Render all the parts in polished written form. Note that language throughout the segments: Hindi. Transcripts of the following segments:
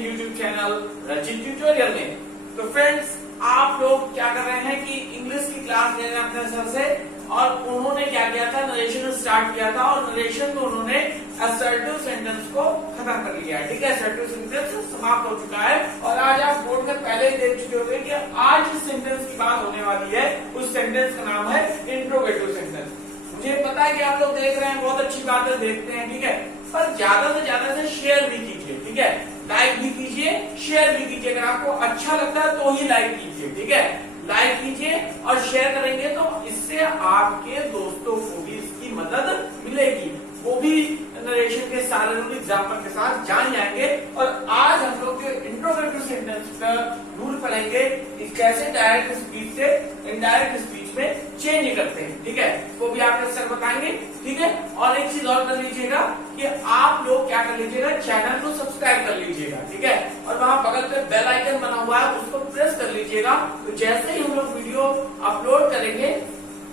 YouTube चैनल रचित ट्यूटोरियल में। तो फ्रेंड्स, आप लोग क्या कर रहे हैं कि इंग्लिश की क्लास ले रहे हैं अपने सर से, और उन्होंने क्या किया था, नरेशन स्टार्ट किया था और नरेशन में उन्होंने असर्टिव सेंटेंस को खत्म कर लिया है। ठीक है, असर्टिव सेंटेंस समाप्त हो चुका है और आज आप बोर्ड में पहले ही देख चुके होंगे कि आज जिस सेंटेंस की बात होने वाली है उस सेंटेंस का नाम है इंट्रोगेटिव सेंटेंस। मुझे पता है कि आप लोग देख रहे हैं, बहुत अच्छी बात है, देखते हैं, ठीक है, पर ज्यादा से शेयर भी कीजिए। ठीक है, लाइक भी कीजिए, शेयर भी कीजिए। अगर आपको अच्छा लगता है तो ही लाइक कीजिए। ठीक है, लाइक कीजिए और शेयर करेंगे तो इससे आपके दोस्तों को भी इसकी मदद मिलेगी, वो भी नरेशन के सारे रूल एग्जाम्पल के साथ जान जाएंगे। और आज हम लोग इंट्रोगेटिव सेंटेंस का रूल पढ़ेंगे कि कैसे डायरेक्ट स्पीच से इनडायरेक्ट स्पीच में चेंज करते हैं। ठीक है, वो भी आपके सर बताएंगे। ठीक है, और एक चीज और कर लीजिएगा कि आप लोग क्या कर लीजिएगा, चैनल को सब्सक्राइब कर लीजिएगा। ठीक है, और वहां बगल पे बेल आइकन बना हुआ है, उसको प्रेस कर लीजिएगा। तो जैसे ही हम लोग वीडियो अपलोड करेंगे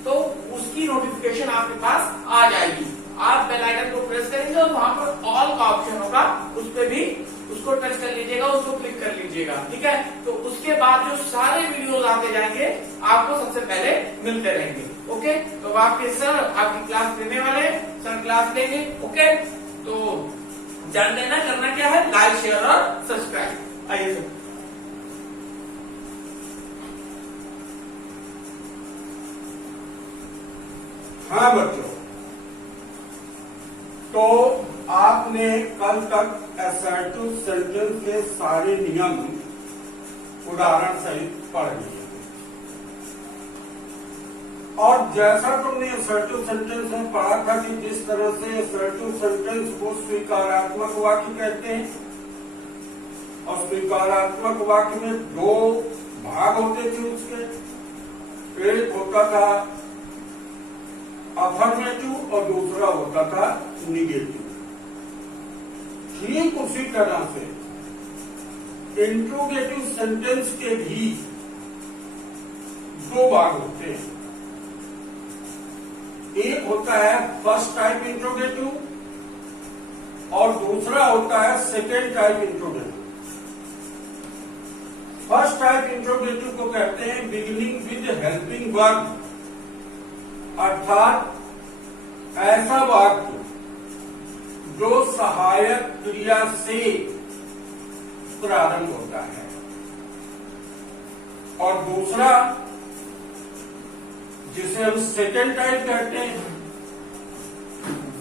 तो उसकी नोटिफिकेशन आपके पास आ जाएगी। आप बेल आइकन को प्रेस करेंगे और वहां पर ऑल का ऑप्शन होगा, उस पर भी उसको टच कर लीजिएगा, उसको क्लिक कर लीजिएगा। ठीक है, तो उसके बाद जो सारे वीडियोस आते जाएंगे आपको सबसे पहले मिलते रहेंगे। ओके, तो आपके सर आपकी क्लास लेने वाले, सर क्लास लेंगे। ओके, तो जान लेना करना क्या है, लाइक शेयर और सब्सक्राइब। आइए सर। हाँ बच्चों, तो आपने कल तक असर्टिव सेंटेंस के सारे नियम उदाहरण सहित पढ़ लिए और जैसा तुमने असर्टिव सेंटेंस में पढ़ा था कि जिस तरह से असर्टिव सेंटेंस को स्वीकारात्मक वाक्य कहते हैं और स्वीकारात्मक वाक्य में दो भाग होते थे उसके, एक होता था अफर्मेटिव और दूसरा होता था निगेटिव। ठीक उसी तरह से इंट्रोगेटिव सेंटेंस के भी दो भाग होते हैं। एक होता है फर्स्ट टाइप इंट्रोगेटिव और दूसरा होता है second type interrogative. First type interrogative को कहते हैं बिगिनिंग विद हेल्पिंग वर्ब, अर्थात ऐसा वाक्य जो सहायक क्रिया से प्रारंभ होता है, और दूसरा जिसे हम सेकेंड टाइप कहते हैं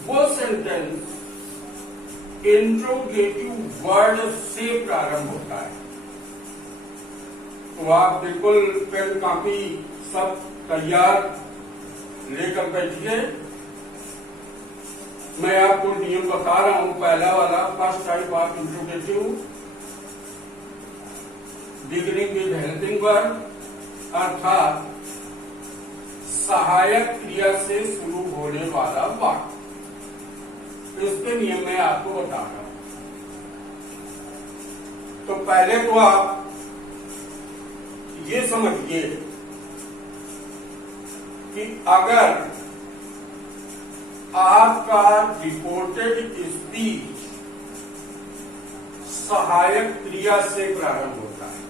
वो सेंटेंस इंट्रोगेटिव वर्ड से प्रारंभ होता है। तो आप बिल्कुल पेन कॉपी सब तैयार लेकर बैठिए। मैं आपको नियम बता रहा हूं। पहला वाला first type of interrogative, beginning with helping verb, अर्थात सहायक क्रिया से शुरू होने वाला वाक्य। इसके नियम मैं आपको बता रहा हूं। तो पहले तो आप ये समझिए कि अगर आपका रिपोर्टेड स्पीच सहायक क्रिया से प्रारंभ होता है,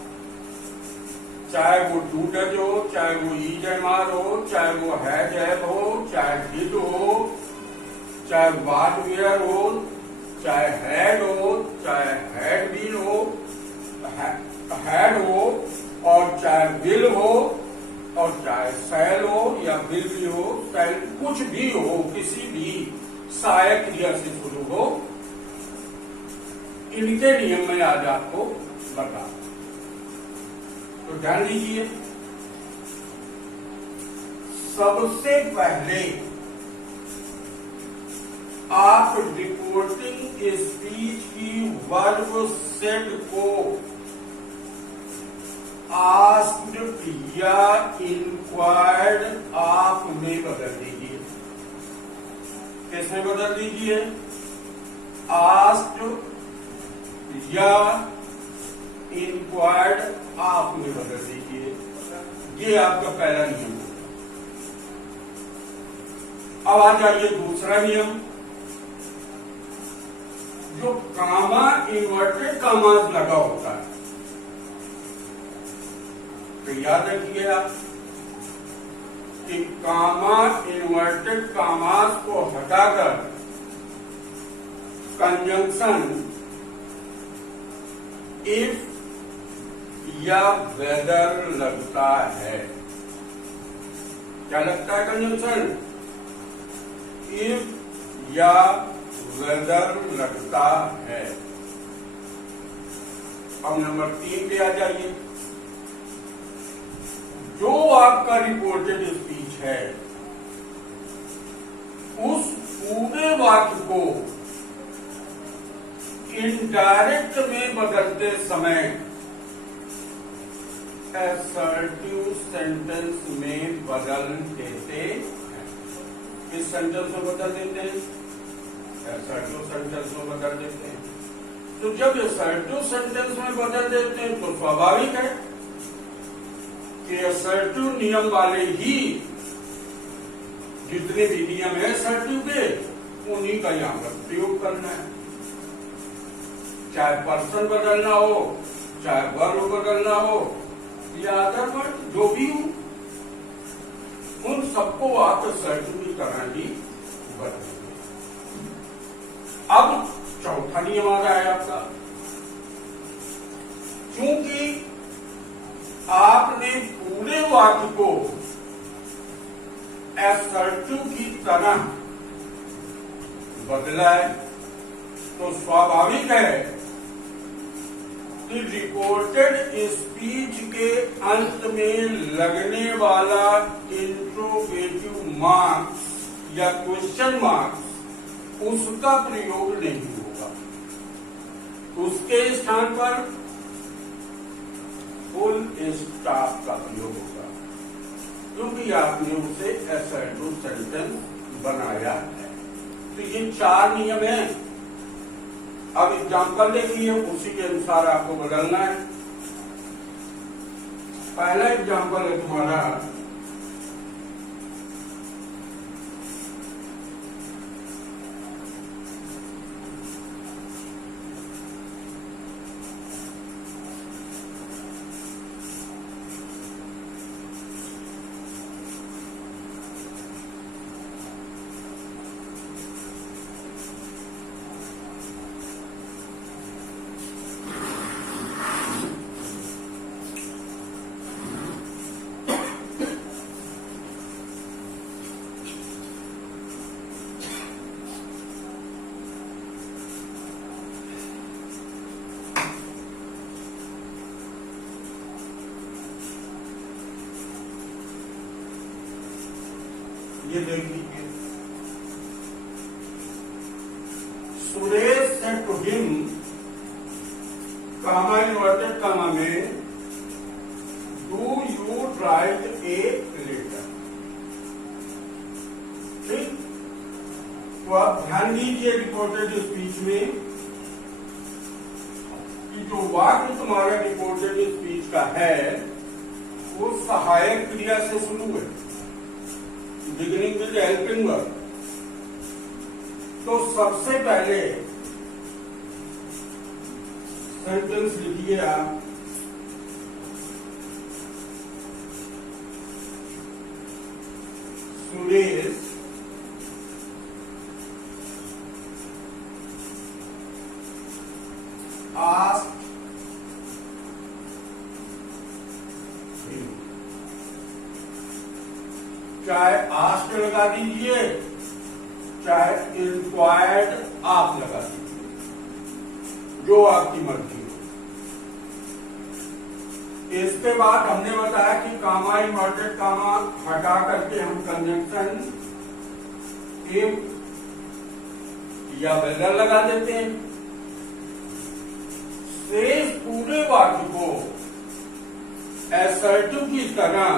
चाहे वो डू डज हो, चाहे वो इज एंड आर हो, चाहे वो हैज हैव हो, चाहे डिड हो, चाहे वाज वेयर हो, चाहे हैड हो, चाहे हैड बीन हो, हैड हो, और चाहे विल हो, और चाहे शैल हो या विल भी हो, शैल कुछ भी हो, किसी भी सहायक क्रिया से शुरू हो, इनके नियम में आज आपको बता। तो ध्यान दीजिए, सबसे पहले आप रिपोर्टिंग स्पीच की वर्ब सेट को आस्क्ड या इंक्वायर्ड ऑफ में बदल दीजिए। किसमें बदल दीजिए? आस्क्ड या इंक्वायर्ड ऑफ में बदल दीजिए। ये आपका पहला नियम है। अब आ जाइए दूसरा नियम। जो कामा इन्वर्टेड कामास लगा होता है, तो याद रखिए आप कि कामा इन्वर्टेड कामास को हटाकर कंजंक्शन इफ या वेदर लगता है। क्या लगता है कंजंक्शन? इफ या वेदर लगता है। अब नंबर 3 पे आ जाइए। जो आपका रिपोर्टेड स्पीच है उस पूरे वाक्य को इनडायरेक्ट में बदलते समय असर्टिव सेंटेंस में बदल देते हैं। किस सेंटेंस में बदल देते हैं? असर्टिव सेंटेंस में बदल देते हैं। तो जब असर्टिव सेंटेंस में बदल देते हैं तो स्वाभाविक है कि असर्टिव नियम वाले ही, जितने भी नियम है असर्टिव के, उन्हीं का यहां पर प्रयोग करना है। चाहे पर्सन बदलना हो, चाहे वर्ब बदलना हो, या अदर वर्ड जो भी हो, उन सबको आप असर्टिव की तरह ही बदलेंगे। अब चौथा नियम आ रहा है आपका। क्योंकि आपने पूरे वाक्य को असर्टिव की तरह बदला है, तो स्वाभाविक है कि रिपोर्टेड स्पीच के अंत में लगने वाला इंट्रोगेटिव मार्क्स या क्वेश्चन मार्क्स उसका प्रयोग नहीं होगा। उसके स्थान पर फुल स्टॉप का प्रयोग होगा, क्योंकि आपने उसे असर्टिव सेंटेंस बनाया है। तो ये 4 नियम हैं। अब एग्जाम्पल देखिए, उसी के अनुसार आपको बदलना है। पहला एग्जाम्पल है तुम्हारा, ये देख लीजिए। Suresh said to him, comma inverted comma में, do you write a letter. ठीक, तो आप ध्यान दीजिए रिपोर्टेड स्पीच में कि जो वाक्य तुम्हारा रिपोर्टेड स्पीच का है वो सहायक क्रिया से शुरू है, बिगिनिंग विद हेल्पिंग वर्ब। तो सबसे पहले सेंटेंस लिखिए आप, सुरेश आस्क्ड हिम। चाहे आस्क्ड लगा दीजिए, चाहे इंक्वायर्ड आप लगा दीजिए, जो आपकी मर्जी हो। इसके बाद हमने बताया कि कामा इन्वर्टेड कामा हटा करके हम कंजंक्शन इफ या वेदर लगा देते हैं। शेष पूरे वाक्य को असर्टिव की तरह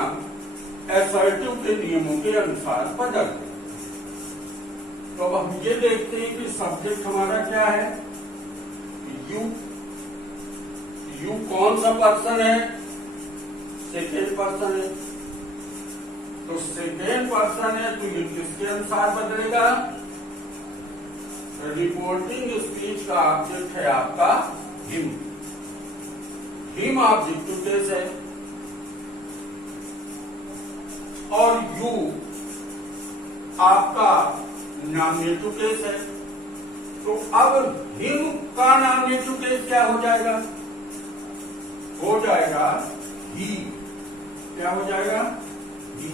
असर्टिव के नियमों के अनुसार बदल दें। तो अब हम ये देखते हैं कि सब्जेक्ट हमारा क्या है। यू, यू कौन सा पर्सन है? सेकेंड पर्सन है। तो सेकेंड पर्सन है तो ये किसके अनुसार बदलेगा? रिपोर्टिंग स्पीच का ऑब्जेक्ट है आपका हिम। हिम ऑब्जेक्टिव केस है और यू आपका नॉमिनेटिव केस है। तो अब हिम का नॉमिनेटिव केस क्या हो जाएगा? हो जाएगा ही। क्या हो जाएगा? ही।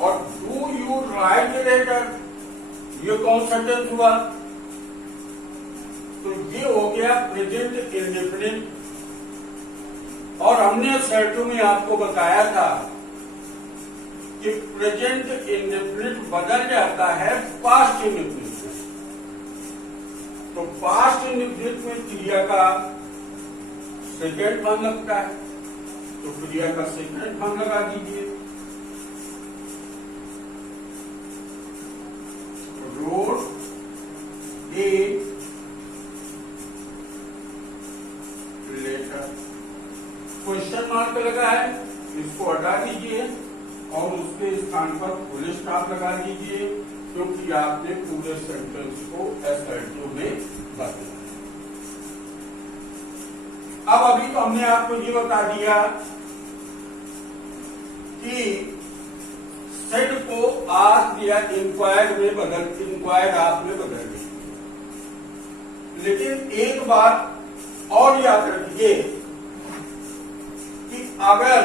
और डू यू राइट लेटर, ये कौन सा टेंस हुआ? तो ये हो गया प्रेजेंट इंडेफिनिट। और हमने सेट में आपको बताया था कि प्रेजेंट इंडेफिनिट बदल जाता है पास्ट इंडेफिनिट में। तो पास्ट इंडेफिनिट में क्रिया का सेकेंड फॉर्म लगता है, तो क्रिया का सेकेंड फॉर्म लगा दीजिए। Road a letter, question mark लगा है, इसको हटा दीजिए और उसके स्थान पर फुल स्टॉप लगा दीजिए, क्योंकि आपने पूरे सेंटेंस को एसर्टिव में बदला। अब अभी तो हमने आपको ये बता दिया कि सेट को आस्क या इंक्वायर्ड में इंक्वायर्ड आपने बदल दी। लेकिन एक बात और याद रखिए कि अगर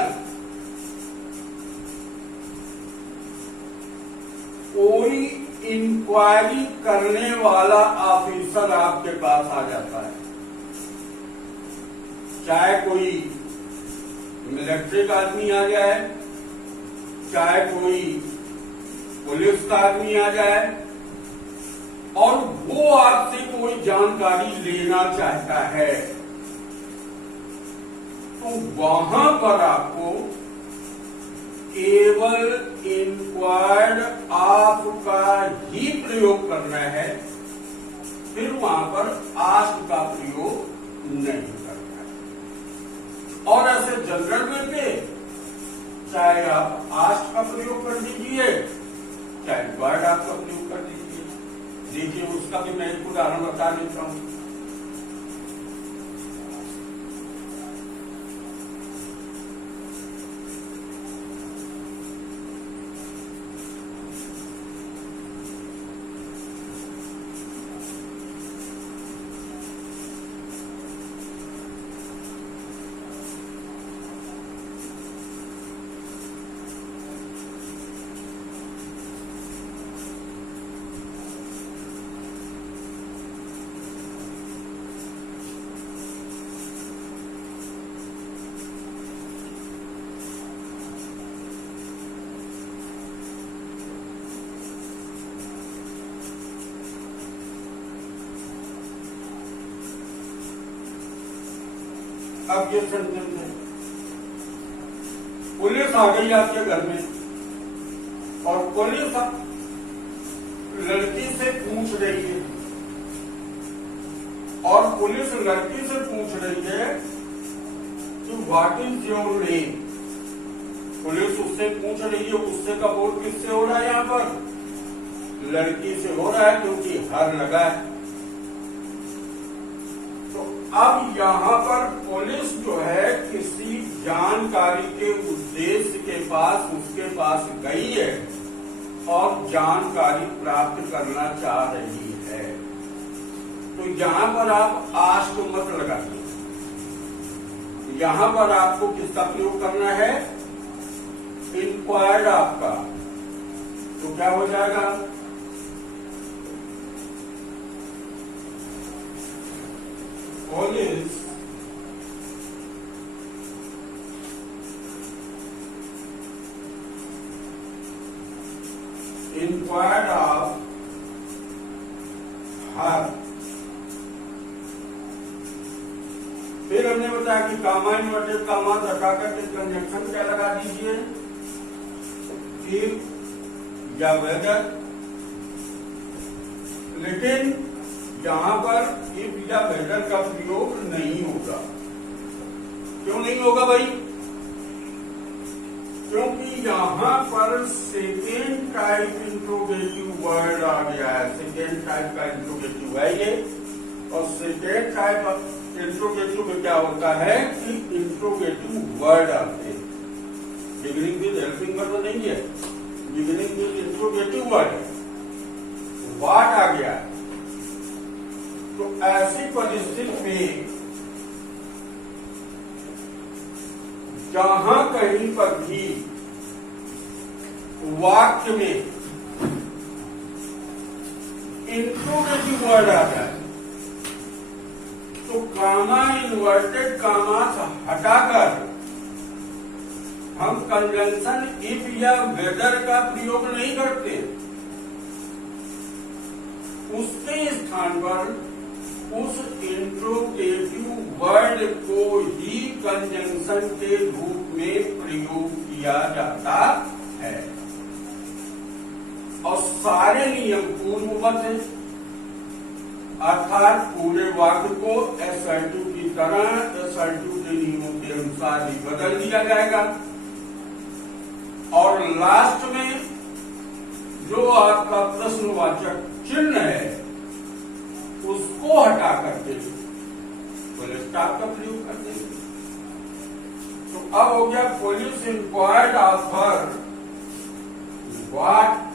कोई इंक्वायरी करने वाला ऑफिसर आपके पास आ जाता है, चाहे कोई मिलिट्री का आदमी आ जाए, चाहे कोई पुलिस का आदमी आ जाए, और वो आपसे कोई जानकारी लेना चाहता है, तो वहां पर आपको केवल इंक्वायर्ड ऑफ का ही प्रयोग करना है, फिर वहां पर आस्क का प्रयोग नहीं करना है। और ऐसे जनरल में के चाहे आप आस्क का प्रयोग कर दीजिए, चाहे इंक्वायर्ड ऑफ का प्रयोग कर दीजिए। देखिए उसका भी मैं एक उदाहरण बता देता हूं। अब ये सेंटेंस है, पुलिस आ गई आपके घर में और पुलिस लड़की से पूछ रही है, और पुलिस लड़की से पूछ रही है कि what is your name. Police उससे पूछ रही है, उससे का बोल किससे हो रहा है? यहाँ पर लड़की से हो रहा है, क्योंकि हर लगा है। अब यहाँ पर पुलिस जो है किसी जानकारी के उद्देश्य के पास उसके पास गई है और जानकारी प्राप्त करना चाह रही है, तो यहाँ पर आप आस्क मत लगाइए। यहाँ पर आपको किसका प्रयोग करना है? इंक्वायर्ड आपका। तो क्या हो जाएगा? Police inquired of her। फिर हमने बताया कि कामा इन्वर्टेड कामा हटा करके कंजंक्शन क्या लगा दीजिए? इफ या वेदर। लेकिन यहां पर इफ या वेदर का प्रयोग नहीं होगा। क्यों नहीं होगा भाई? क्योंकि यहाँ पर सेकेंड टाइप इंट्रोगेटिव वर्ड आ गया है, सेकेंड टाइप का इंट्रोगेटिव है ये। और सेकेंड टाइप इंट्रोगेटिव में क्या होता है कि इंट्रोगेटिव वर्ड आते हैं, बिगिनिंग विद हेल्पिंग वर्ब नहीं है, बिगिनिंग विद इंट्रोगेटिव वर्ड है, व्हाट आ गया। तो ऐसी परिस्थिति में जहां कहीं पर भी वाक्य में इंट्रोगेटिव वर्ड आता है तो कामा, इन्वर्टेड कामा हटाकर हम कंजंक्शन इफ या वेदर का प्रयोग नहीं करते, उसके स्थान पर उस इंट्रोगेटिव वर्ड को ही कंजंक्शन के रूप में प्रयोग किया जाता है। और सारे नियम पूर्ववत हैं, अर्थात पूरे वाक्य को SR2 की तरह SR2 के नियमों के अनुसार ही बदल दिया जाएगा। और लास्ट में जो आपका प्रश्नवाचक चिन्ह है उसको हटा करके फुल स्टॉप का प्रयोग कर देंगे। तो अब हो गया police inquired of her what.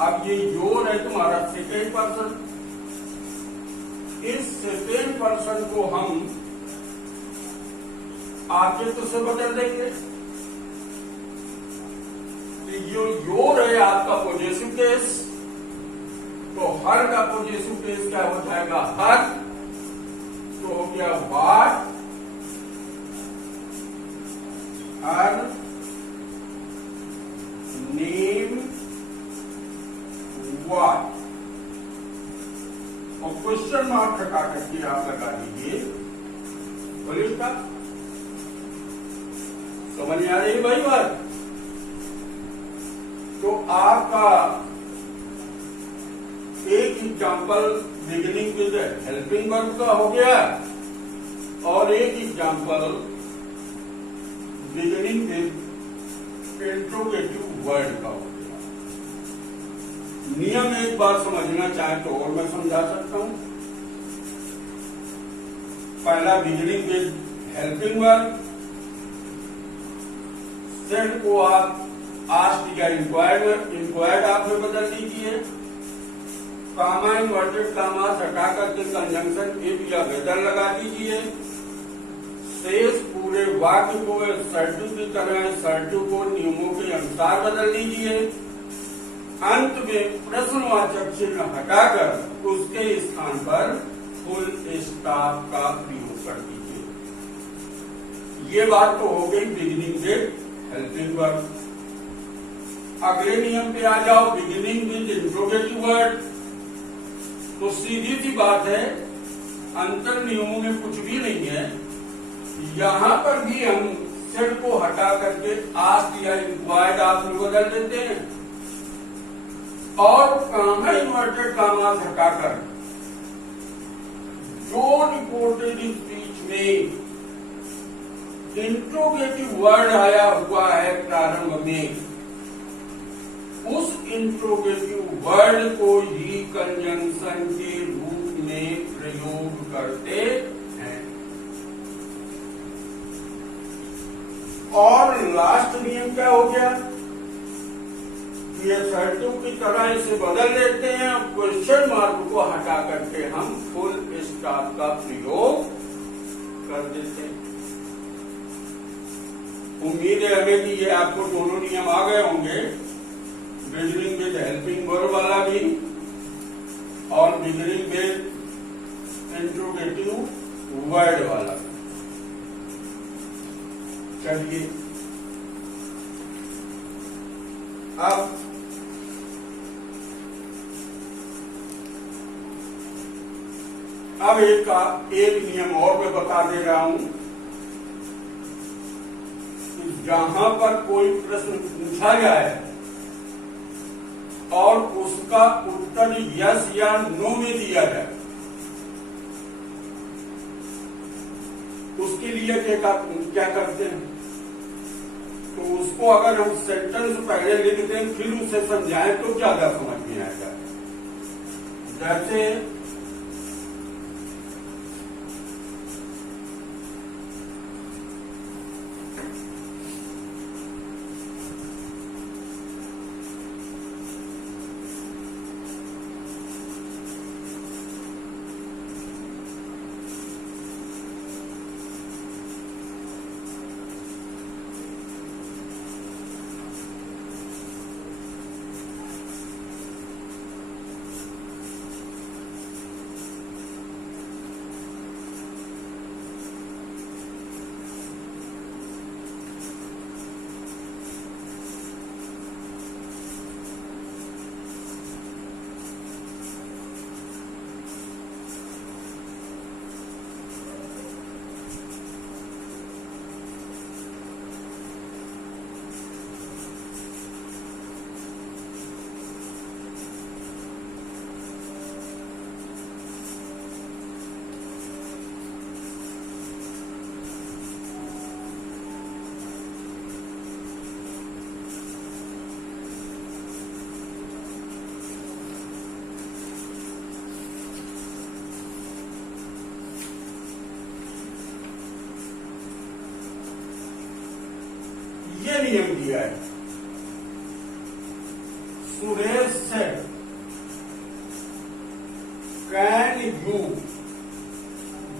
अब ये योर है तुम्हारा सेकेंड पर्सन, इस सेकेंड पर्सन को हम ऑब्जेक्ट से बदल देंगे। तो योर है आपका पॉजिटिव केस, तो हर का पॉजिटिव केस क्या हो जाएगा हर, तो हो गया व्हाट हर नेम व्हाट। और क्वेश्चन मार्क हटा करके आप लगा दीजिए पुलिस का। समझ में आ रही है भाई बात। तो आपका एक example beginning with helping verb का हो गया और एक example beginning with interrogative word का हो गया। नियम एक बार समझना चाहे तो और मैं समझा सकता हूं। पहला beginning with helping verb, said को आप आस्क्ड या इंक्वायर्ड आप में बदल दीजिए। कामा, इन्वर्टेड कामा हटा करके कंजंक्शन इफ या वेदर लगा दीजिए। शेष पूरे वाक्य को SR2 की तरह SR2 को नियमों के अनुसार बदल दीजिए। अंत में प्रश्नवाचक चिन्ह हटाकर उसके स्थान पर फुल स्टॉप का प्रयोग कर दीजिए। ये बात तो हो गई बिगिनिंग विद हेल्पिंग वर्ब। अगले नियम पे आ जाओ, बिगिनिंग विद इंट्रोगेटिव वर्ड। तो सीधी सी बात है, अंतर नियमों में कुछ भी नहीं है। यहां पर भी हम सेड को हटा करके आस्क्ड या इंक्वायर्ड आप में बदल देते हैं और कामा, इन्वर्टेड कामा हटाकर जो रिपोर्टेड स्पीच में इंट्रोगेटिव वर्ड आया हुआ है प्रारंभ में, उस इंट्रोगेटिव वर्ड को ही कंजंक्शन के रूप में प्रयोग करते हैं। और लास्ट नियम क्या हो गया, SR2 की तरह इसे बदल देते हैं और क्वेश्चन मार्क को हटा करके हम फुल स्टॉप का प्रयोग कर देते हैं। उम्मीद है हमें कि ये आपको दोनों नियम आ गए होंगे, बिगिनिंग विद हेल्पिंग वर्ब वाला भी और बिगिनिंग विद इंट्रोगेटिव वर्ड वाला। चलिए अब एक नियम और मैं बता दे रहा हूं कि जहां पर कोई प्रश्न पूछा जाए और उसका उत्तर यस या नो में दिया जाए, उसके लिए क्या करते हैं, तो उसको अगर हम सेंटेंस पहले लिख दें फिर उसे समझाएं तो ज्यादा समझ में आएगा। जैसे ये नियम दिया है, Suresh said can you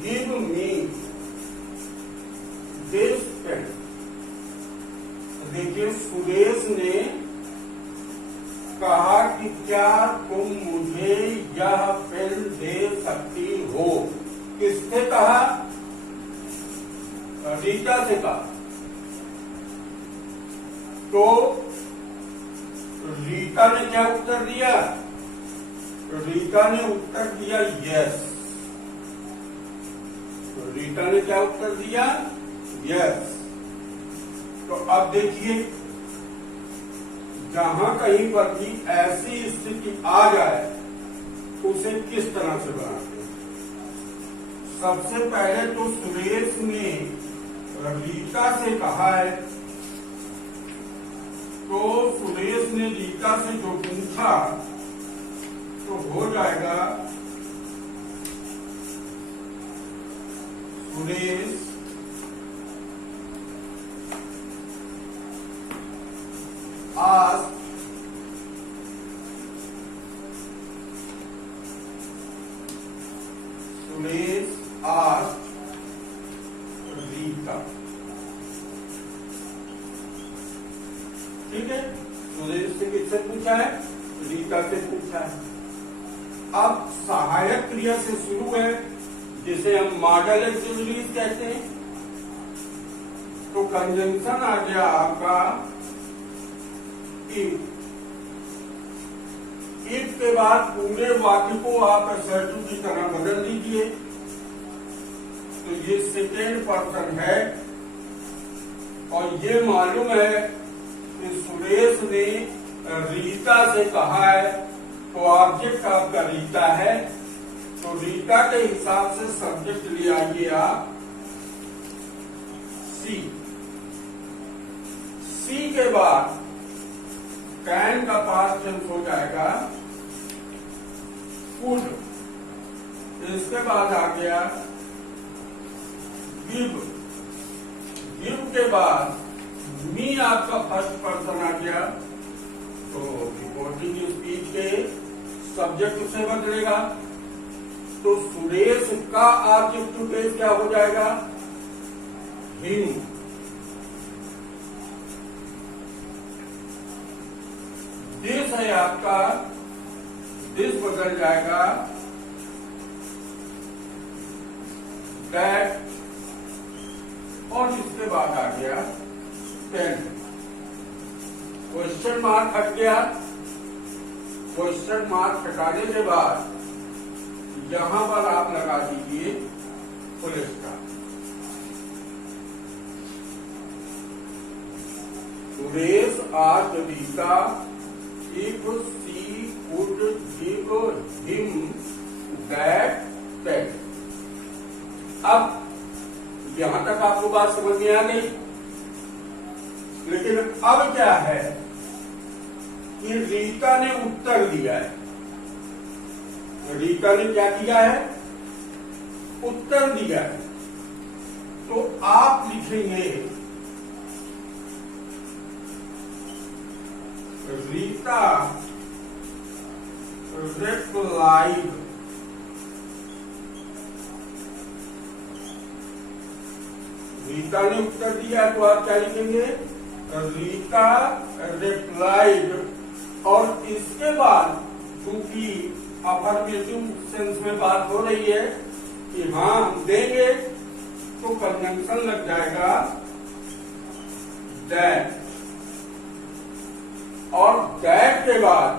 give me this pen. देखिए सुरेश ने कहा कि क्या तुम मुझे यह पेन दे सकती हो। किससे कहा? रीता से कहा। तो रीता ने क्या उत्तर दिया? रीता ने उत्तर दिया यस। रीता ने क्या उत्तर दिया? यस। तो अब देखिए जहां कहीं पर भी ऐसी स्थिति आ जाए उसे किस तरह से बनाते हैं। सबसे पहले तो सुरेश ने रीता से कहा है, तो सुरेश ने रीता से जो पूछा तो हो जाएगा सुरेश asked रीता। ठीक है, सुरेश से किससे पूछा है? रीता से पूछा है। अब सहायक क्रिया से शुरू है जिसे हम मॉडल एक्सिलरीज कहते हैं। तो कंजंक्शन आ गया आपका इफ। इफ के बाद पूरे वाक्य को आप असर्टिव की तरह बदल दीजिए। तो ये सेकेंड पर्सन है और ये मालूम है कि सुरेश ने रीता से कहा है, तो ऑब्जेक्ट आपका रीता है। तो रीता के हिसाब से सब्जेक्ट ले आइए आप सी। सी के बाद कैन का पास्ट टेंस हो जाएगा फूड। इसके बाद आ गया गिव। गिव के बाद मी आपका फर्स्ट पर्सन आ गया। तो रिपोर्टिंग स्पीच के सब्जेक्ट से बदलेगा। तो सुरेश का ऑब्जेक्ट टू बेस क्या हो जाएगा? हिम। दिस है आपका, दिस बदल जाएगा दैट। और इसके बाद आ गया पेन। क्वेश्चन मार्क हट गया। क्वेश्चन मार्क हटाने के बाद यहां पर आप लगा दीजिए full stop. Suresh asked Rita if she could give him that pen। अब यहां तक आपको बात समझ में आ गई। लेकिन अब क्या है कि रीता ने उत्तर दिया है। रीता ने क्या किया है? उत्तर दिया है। तो आप लिखेंगे रीता रिप्लाइड। रीता ने उत्तर दिया तो आप क्या लिखेंगे? रीता रिप्लाइड। और इसके बाद चूंकि अफर्मेटिव सेंस में बात हो रही है कि हाँ हम देंगे, तो कंजंक्शन लग जाएगा दैट। और दैट के बाद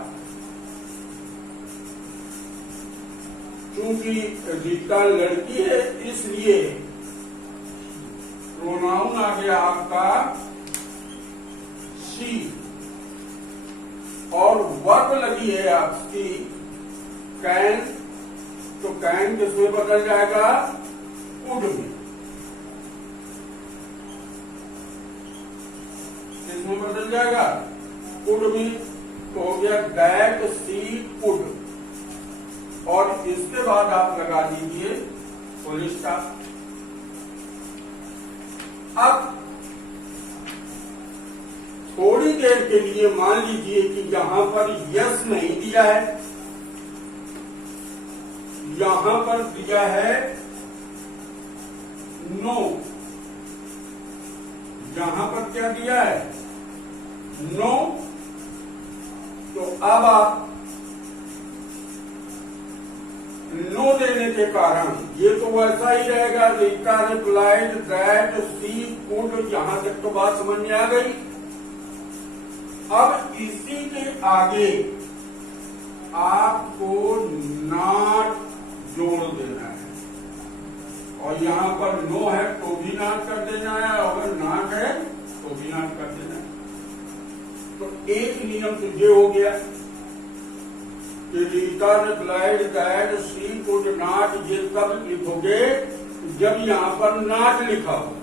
चूंकि रीता लड़की है इसलिए प्रोनाउन आ गया आपका शी, और वर्ब लगी है आपकी कैन, तो कैन किसमें बदल जाएगा? कुड में। किसमें बदल जाएगा? कुड में। तो हो गया दैट सी कुड। और इसके बाद आप लगा दीजिए फुल स्टॉप। अब थोड़ी देर के लिए मान लीजिए कि यहां पर यस नहीं दिया है, यहां पर दिया है नो। यहां पर क्या दिया है? नो। तो अब आप नो देने के कारण ये तो वैसा ही रहेगा। Rita replied that she could. यहां तक तो बात समझ में आ गई। अब इसी के आगे आपको नॉट जोड़ देना है, और यहां पर नो है तो भी नॉट कर देना है, अगर नॉट है तो भी नॉट कर देना है। तो एक नियम तो ये हो गया कि Rita replied that she could not, ये तब लिखोगे जब यहां पर नॉट लिखा हो।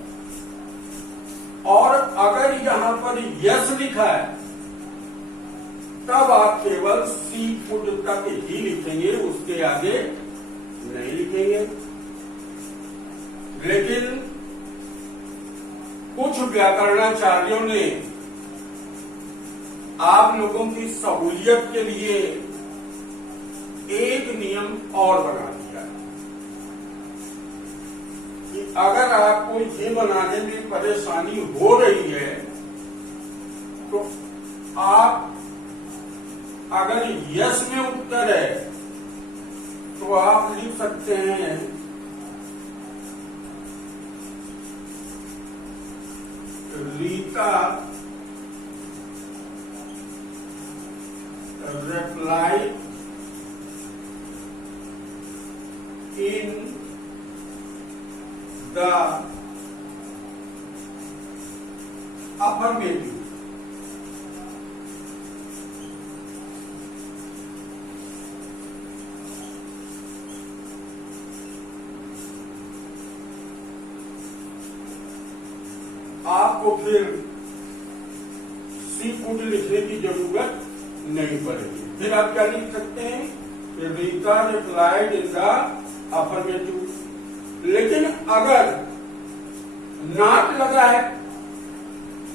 और अगर यहां पर यस लिखा है तब आप केवल सी कुड तक ही लिखेंगे, उसके आगे नहीं लिखेंगे। लेकिन कुछ व्याकरणाचार्यों ने आप लोगों की सहूलियत के लिए एक नियम और बना दिया कि अगर आपको ये बनाने में परेशानी हो रही है तो आप अगर यस में उत्तर है तो आप लिख सकते हैं Rita reply in the affirmative। आपको फिर सी कुड लिखने की जरूरत नहीं पड़ेगी। फिर आप क्या लिख सकते हैं? Rita replied in the affirmative. लेकिन अगर नॉट लगा है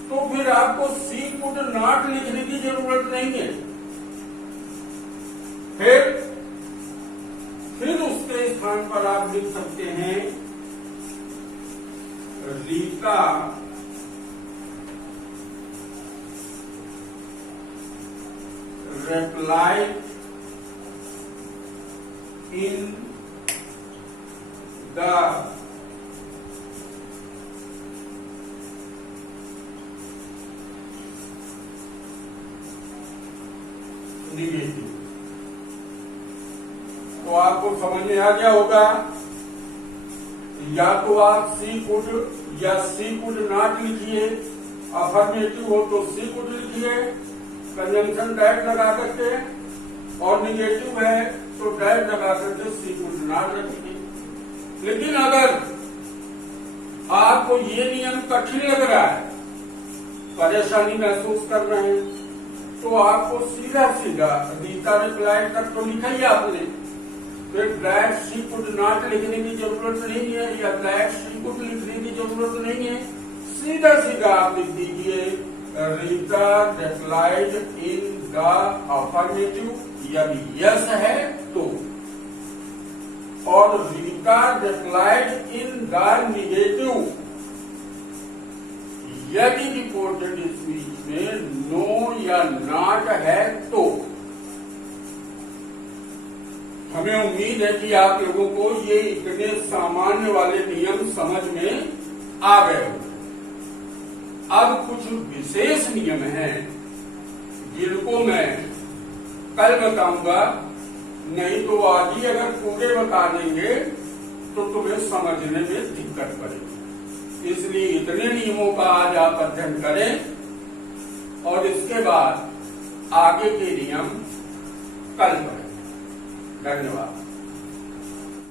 तो फिर आपको सी कुड नॉट लिखने की जरूरत नहीं है। फिर उसके स्थान पर आप लिख सकते हैं Rita reply in the negative. तो आपको समझ में आ गया होगा, या तो आप सी कुड या सी कुड नॉट लिखिए, अफर्मेटिव हो तो सी कुड लिखिए कंजंक्शन दैट लगा करके, और निगेटिव है तो दैट लगा करके सी कुड नॉट रखिए। लेकिन अगर आपको ये नियम कठिन लग रहा है, परेशानी महसूस कर रहे हैं, तो आपको सीधा सीधा रीता रिप्लाई तक तो लिखा ही आपने, फिर दैट शी कुड नॉट लिखने की जरूरत नहीं है या दैट शी कुड लिखने की जरूरत नहीं है। सीधा सीधा आप लिख दीजिए Rita replied in the affirmative, यदि यस है तो, और Rita replied in the negative यदि रिपोर्टेड स्पीच में नो या नॉट है तो। हमें उम्मीद है कि आप लोगों को ये इतने सामान्य वाले नियम समझ में आ गए होंगे। अब कुछ विशेष नियम हैं जिनको मैं कल बताऊंगा, नहीं तो आज ही अगर पूरे बता देंगे तो तुम्हें समझने में दिक्कत पड़ेगी। इसलिए इतने नियमों का आज आप अध्ययन करें और इसके बाद आगे के नियम कल पढ़ें। धन्यवाद।